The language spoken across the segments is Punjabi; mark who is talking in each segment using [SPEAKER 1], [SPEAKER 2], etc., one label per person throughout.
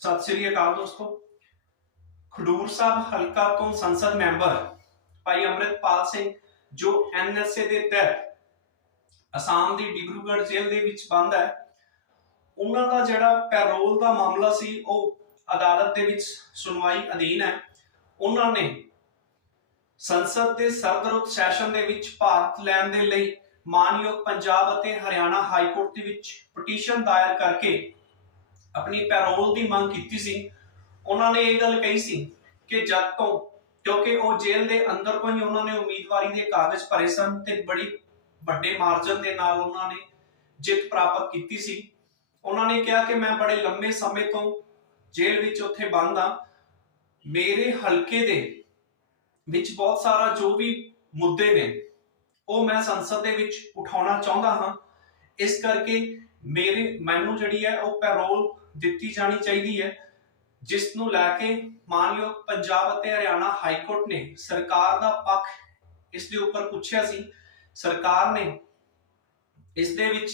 [SPEAKER 1] ਸਤਿ ਸ੍ਰੀ ਅਕਾਲ ਦੋਸਤੋ। ਖਡੂਰ ਸਾਹਿਬ ਹਲਕਾ ਤੋਂ ਸੰਸਦ ਮੈਂਬਰ ਭਾਈ ਅੰਮ੍ਰਿਤਪਾਲ ਸਿੰਘ, ਜੋ ਐਨਐਸਏ ਦੇ ਤਹਿਤ ਅਸਾਮ ਦੀ ਡਿਬਰੂਗੜ੍ਹ ਜੇਲ੍ਹ ਦੇ ਵਿੱਚ ਬੰਦ ਹੈ, ਉਹਨਾਂ ਦਾ ਜਿਹੜਾ ਪੈਰੋਲ ਦਾ ਮਾਮਲਾ ਸੀ, ਉਹ ਅਦਾਲਤ ਦੇ ਵਿੱਚ ਸੁਣਵਾਈ ਅਧੀਨ ਹੈ। ਉਹਨਾਂ ਨੇ ਸੰਸਦ ਦੇ ਸਰਦਰੁੱਤ ਸੈਸ਼ਨ ਦੇ ਵਿੱਚ ਭਾਰਤ ਲੈਣ ਦੇ ਲਈ ਮਾਨਯੋਗ ਪੰਜਾਬ ਅਤੇ ਹਰਿਆਣਾ ਹਾਈ ਕੋਰਟ ਦੇ ਵਿੱਚ ਪਟੀਸ਼ਨ ਦਾਇਰ ਕਰਕੇ ਆਪਣੀ ਪੈਰੋਲ ਦੀ ਮੰਗ ਕੀਤੀ ਸੀ। ਉਹਨਾਂ ਨੇ ਇਹ ਗੱਲ ਕਹੀ ਸੀ ਕਿ ਜਦ ਤੋਂ, ਕਿਉਂਕਿ ਉਹ ਜੇਲ੍ਹ ਦੇ ਅੰਦਰ ਤੋਂ ਹੀ ਉਹਨਾਂ ਨੇ ਉਮੀਦਵਾਰੀ ਦੇ ਕਾਗਜ਼ ਭਰੇ ਸਨ ਤੇ ਬੜੀ ਵੱਡੇ ਮਾਰਜਨ ਦੇ ਨਾਲ ਉਹਨਾਂ ਨੇ ਜਿੱਤ ਪ੍ਰਾਪਤ ਕੀਤੀ ਸੀ। ਉਹਨਾਂ ਨੇ ਕਿਹਾ ਕਿ ਮੈਂ ਬੜੇ ਲੰਮੇ ਸਮੇਂ ਤੋਂ ਜੇਲ੍ਹ ਵਿੱਚ ਉੱਥੇ ਬੰਦ ਆ ਮੇਰੇ ਹਲਕੇ ਦੇ ਵਿੱਚ ਬਹੁਤ ਸਾਰਾ ਜੋ ਵੀ ਮੁੱਦੇ ਨੇ, ਉਹ ਮੈਂ ਸੰਸਦ ਦੇ ਵਿੱਚ ਉਠਾਉਣਾ ਚਾਹੁੰਦਾ ਹਾਂ। ਇਸ ਕਰਕੇ ਮੇਰੇ, ਮੈਨੂੰ ਜਿਹੜੀ ਹੈ ਉਹ ਪੈਰੋਲ ਦਿੱਤੀ ਜਾਣੀ ਚਾਹੀਦੀ ਹੈ, ਜਿਸ ਨੂੰ ਲੈ ਕੇ ਮਾਨਯੋਗ ਪੰਜਾਬ ਅਤੇ ਹਰਿਆਣਾ ਹਾਈ ਕੋਰਟ ਨੇ ਸਰਕਾਰ ਦਾ ਪੱਖ ਇਸ ਦੇ ਉੱਪਰ ਪੁੱਛਿਆ ਸੀ। ਸਰਕਾਰ ਨੇ ਇਸ ਦੇ ਵਿੱਚ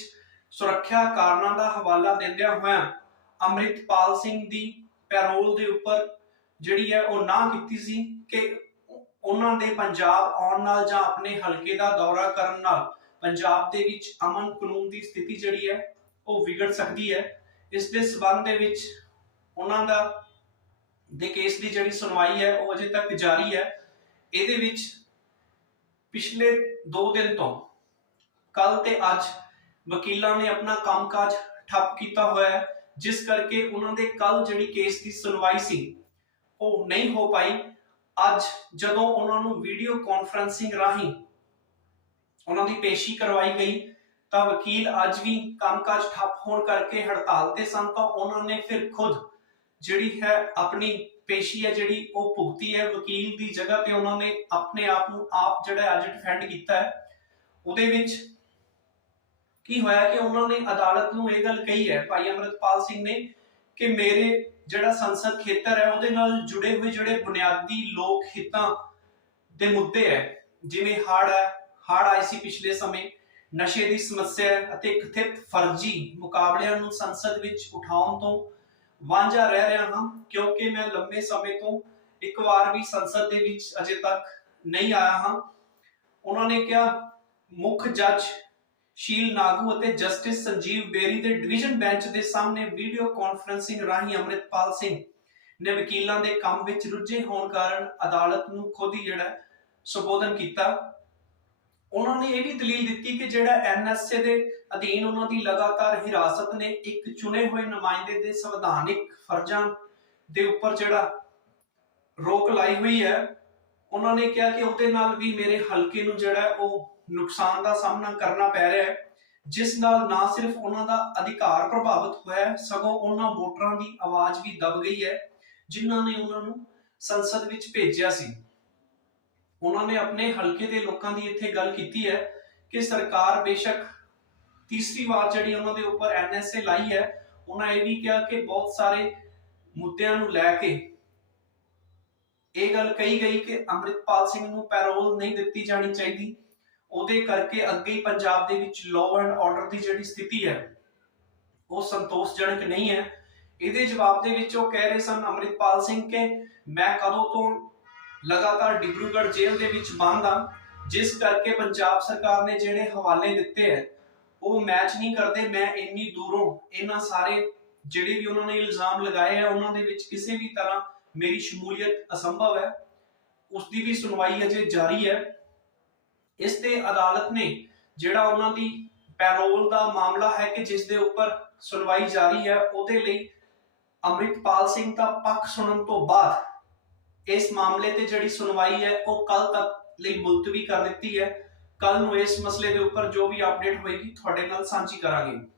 [SPEAKER 1] ਸੁਰੱਖਿਆ ਕਾਰਨਾਂ ਦਾ ਹਵਾਲਾ ਦਿੰਦਿਆਂ ਹੋਇਆਂ ਅੰਮ੍ਰਿਤਪਾਲ ਸਿੰਘ ਦੀ ਪੈਰੋਲ ਦੇ ਉੱਪਰ ਜਿਹੜੀ ਹੈ ਉਹ ਨਾ ਕੀਤੀ ਸੀ ਕਿ ਉਹਨਾਂ ਦੇ ਪੰਜਾਬ ਆਉਣ ਨਾਲ ਜਾਂ ਆਪਣੇ ਹਲਕੇ ਦਾ ਦੌਰਾ ਕਰਨ ਨਾਲ ਪੰਜਾਬ ਦੇ ਵਿੱਚ ਅਮਨ ਕਾਨੂੰਨ ਦੀ ਸਥਿਤੀ ਜਿਹੜੀ ਹੈ ਉਹ ਵਿਗੜ ਸਕਦੀ ਹੈ। ਇਸ ਦੇ ਸਬੰਧ ਦੇ ਵਿੱਚ ਉਹਨਾਂ ਦਾ ਦੇ ਕੇਸ ਦੀ ਜਿਹੜੀ ਸੁਣਵਾਈ ਹੈ, ਉਹ ਅਜੇ ਤੱਕ ਜਾਰੀ ਹੈ। ਇਹਦੇ ਵਿੱਚ ਪਿਛਲੇ 2 ਦਿਨ ਤੋਂ ਕੱਲ ਤੇ ਅੱਜ ਵਕੀਲਾਂ ਨੇ ਆਪਣਾ ਕੰਮਕਾਜ ਠੱਪ ਕੀਤਾ ਹੋਇਆ ਹੈ, ਜਿਸ ਕਰਕੇ ਉਹਨਾਂ ਦੇ ਕੱਲ ਜਿਹੜੀ ਕੇਸ ਦੀ ਸੁਣਵਾਈ ਸੀ, ਉਹ ਨਹੀਂ ਹੋ ਪਾਈ। ਅੱਜ ਜਦੋਂ ਉਹਨਾਂ ਨੂੰ ਵੀਡੀਓ ਕਾਨਫਰੈਂਸਿੰਗ ਰਾਹੀਂ ਉਹਨਾਂ ਦੀ ਪੇਸ਼ੀ ਕਰਵਾਈ ਗਈ ਤਾਂ ਵਕੀਲ ਅੱਜ ਵੀ ਕੰਮਕਾਜ ਠੱਪ ਹੋਣ ਕਰਕੇ ਹੜਤਾਲ ਤੇ ਸਨ, ਤਾਂ ਉਹਨਾਂ ਨੇ ਫਿਰ ਖੁਦ ਜਿਹੜੀ ਹੈ ਆਪਣੀ ਪੇਸ਼ੀ ਹੈ, ਜਿਹੜੀ ਉਹ ਭੁਗਤੀ ਹੈ ਵਕੀਲ ਦੀ ਜਗ੍ਹਾ ਤੇ ਉਹਨਾਂ ਨੇ ਆਪਣੇ ਆਪ ਨੂੰ ਆਪ ਜਿਹੜਾ ਅੱਜ ਡਿਫੈਂਡ ਕੀਤਾ ਹੈ। ਉਹਦੇ ਵਿੱਚ ਕੀ ਹੋਇਆ ਕਿ ਉਹਨਾਂ ਨੇ ਅਦਾਲਤ ਨੂੰ ਇਹ ਗੱਲ ਕਹੀ ਹੈ, ਭਾਈ ਅਮਰਤਪਾਲ ਸਿੰਘ ਨੇ, ਕਿ ਮੇਰੇ ਜਿਹੜਾ ਸੰਸਦ ਖੇਤਰ ਹੈ, ਉਹਦੇ ਨਾਲ ਜੁੜੇ ਹੋਏ ਜਿਹੜੇ ਬੁਨਿਆਦੀ ਲੋਕ ਹਿੱਤਾਂ ਦੇ ਮੁੱਦੇ ਹੈ, ਜਿਵੇਂ ਹੜ੍ਹ ਹੈ ਹੜ੍ਹ ਆਈ ਸੀ ਪਿਛਲੇ ਸਮੇਂ। ਨਸ਼ੇ ਦੀ ਸਮੱਸਿਆ ਅਤੇ ਕਥਿਤ ਫਰਜ਼ੀ ਮੁਕਾਬਲਿਆਂ ਨੂੰ ਸੰਸਦ ਵਿੱਚ ਉਠਾਉਣ ਤੋਂ ਵਾਂਝਾ ਰਹਿ ਰਿਹਾ ਹਾਂ, ਕਿਉਂਕਿ ਮੈਂ ਲੰਬੇ ਸਮੇਂ ਤੋਂ ਇੱਕ ਵਾਰ ਵੀ ਸੰਸਦ ਦੇ ਵਿੱਚ ਅਜੇ ਤੱਕ ਨਹੀਂ ਆਇਆ ਹਾਂ। ਉਹਨਾਂ ਨੇ ਕਿਹਾ, ਮੁੱਖ ਜੱਜ ਸ਼ੀਲ ਨਾਗੂ ਅਤੇ ਜਸਟਿਸ ਸੰਜੀਵ ਬੇਰੀ ਦੇ ਡਿਵੀਜ਼ਨ ਬੈਂਚ ਦੇ ਸਾਹਮਣੇ ਵੀਡੀਓ ਕਾਨਫਰੰਸਿੰਗ ਰਾਹੀਂ ਅੰਮ੍ਰਿਤਪਾਲ ਸਿੰਘ ਨੇ ਵਕੀਲਾਂ ਦੇ ਕੰਮ ਵਿੱਚ ਰੁੱਝੇ ਹੋਣ ਕਾਰਨ ਅਦਾਲਤ ਨੂੰ ਖੁਦ ਹੀ ਜਿਹੜਾ ਸੰਬੋਧਨ ਕੀਤਾ। ਉਹਨਾਂ ਨੇ ਇਹ ਵੀ ਦਲੀਲ ਦਿੱਤੀ ਕਿ ਜਿਹੜਾ ਐਨਐਸਏ ਦੇ ਅਧੀਨ ਉਹਨਾਂ ਦੀ ਲਗਾਤਾਰ ਹਿਰਾਸਤ ਨੇ ਇੱਕ ਚੁਣੇ ਹੋਏ ਨੁਮਾਇੰਦੇ ਦੇ ਸੰਵਿਧਾਨਿਕ ਫਰਜ਼ਾਂ ਦੇ ਉੱਪਰ ਜਿਹੜਾ ਰੋਕ ਲਾਈ ਹੋਈ ਹੈ, ਉਹਨਾਂ ਨੇ ਕਿਹਾ ਕਿ ਉਹਦੇ ਨਾਲ ਵੀ ਮੇਰੇ ਹਲਕੇ ਨੂੰ ਜਿਹੜਾ ਉਹ ਨੁਕਸਾਨ ਦਾ ਸਾਹਮਣਾ ਕਰਨਾ ਪੈ ਰਿਹਾ ਹੈ, ਜਿਸ ਨਾਲ ਨਾ ਸਿਰਫ ਉਹਨਾਂ ਦਾ ਅਧਿਕਾਰ ਪ੍ਰਭਾਵਿਤ ਹੋਇਆ ਹੈ, ਸਗੋਂ ਉਹਨਾਂ ਵੋਟਰਾਂ ਦੀ ਆਵਾਜ਼ ਵੀ ਦਬ ਗਈ ਹੈ, ਜਿਨ੍ਹਾਂ ਨੇ ਉਹਨਾਂ ਨੂੰ ਸੰਸਦ ਵਿੱਚ ਭੇਜਿਆ ਸੀ। ਉਹਨਾਂ ਨੇ ਆਪਣੇ ਹਲਕੇ ਦੇ ਲੋਕਾਂ ਦੀ ਇੱਥੇ ਗੱਲ ਕੀਤੀ ਹੈ ਕਿ ਸਰਕਾਰ ਬੇਸ਼ੱਕ ਤੀਸਰੀ ਵਾਰ ਜਿਹੜੀ ਉਹਨਾਂ ਦੇ ਉੱਪਰ ਐਨਐਸਏ ਲਾਈ ਹੈ, ਉਹਨਾਂ ਇਹ ਵੀ ਕਿਹਾ ਕਿ ਬਹੁਤ ਸਾਰੇ ਮੁੱਦਿਆਂ ਨੂੰ ਲੈ ਕੇ ਇਹ ਗੱਲ ਕਹੀ ਗਈ ਕਿ ਅੰਮ੍ਰਿਤਪਾਲ ਸਿੰਘ ਨੂੰ ਪੈਰੋਲ ਨਹੀਂ ਦਿੱਤੀ ਜਾਣੀ ਚਾਹੀਦੀ। ਉਹਦੇ ਕਰਕੇ ਅੱਗੇ ਹੀ ਪੰਜਾਬ ਦੇ ਵਿੱਚ ਲਾਅ ਐਂਡ ਆਰਡਰ ਦੀ ਜਿਹੜੀ ਸਥਿਤੀ ਹੈ, ਉਹ ਸੰਤੋਸ਼ਜਨਕ ਨਹੀਂ ਹੈ। ਇਹਦੇ ਜਵਾਬ ਦੇ ਵਿੱਚ ਉਹ ਕਹਿ ਰਹੇ ਸਨ, ਅੰਮ੍ਰਿਤਪਾਲ ਸਿੰਘ, ਕਿ ਮੈਂ ਕਦੋਂ ਤੋਂ ਲਗਾਤਾਰ ਡਿਬਰੂਗੜ੍ਹ ਜੇਲ੍ਹ ਦੇ ਵਿੱਚ ਬੰਦ ਆ, ਜਿਸ ਕਰਕੇ ਪੰਜਾਬ ਸਰਕਾਰ ਨੇ ਜਿਹੜੇ ਹਵਾਲੇ ਦਿੱਤੇ ਹੈ ਉਹ ਮੈਚ ਨਹੀਂ ਕਰਦੇ, ਮੈਂ ਇੰਨੀ ਦੂਰੋਂ ਇਹਨਾਂ ਸਾਰੇ ਜਿਹੜੇ ਵੀ ਉਹਨਾਂ ਨੇ ਇਲਜ਼ਾਮ ਲਗਾਏ ਆ, ਉਹਨਾਂ ਦੇ ਵਿੱਚ ਕਿਸੇ ਵੀ ਤਰ੍ਹਾਂ ਮੇਰੀ ਸ਼ਮੂਲੀਅਤ ਅਸੰਭਵ ਹੈ। ਉਸ ਦੀ ਵੀ ਸੁਣਵਾਈ ਅਜੇ ਜਾਰੀ ਹੈ। ਇਸ ਤੇ ਅਦਾਲਤ ਨੇ ਜਿਹੜਾ ਉਹਨਾਂ ਦੀ ਪੈਰੋਲ ਦਾ ਮਾਮਲਾ ਹੈ ਕਿ ਜਿਸ ਦੇ ਉੱਪਰ ਸੁਣਵਾਈ ਜਾਰੀ ਹੈ, ਉਹਦੇ ਲਈ ਅੰਮ੍ਰਿਤਪਾਲ ਸਿੰਘ ਦਾ ਪੱਖ ਸੁਣਨ ਤੋਂ ਬਾਅਦ ਇਸ ਮਾਮਲੇ ਤੇ ਜਿਹੜੀ ਸੁਣਵਾਈ ਹੈ, ਉਹ ਕੱਲ ਤੱਕ ਲਈ ਮੁਲਤਵੀ ਕਰ ਦਿੱਤੀ ਹੈ। ਕੱਲ ਨੂੰ ਇਸ ਮਸਲੇ ਦੇ ਉੱਪਰ ਜੋ ਵੀ ਅਪਡੇਟ ਹੋਏਗੀ, ਤੁਹਾਡੇ ਨਾਲ ਸਾਂਝੀ ਕਰਾਂਗੇ।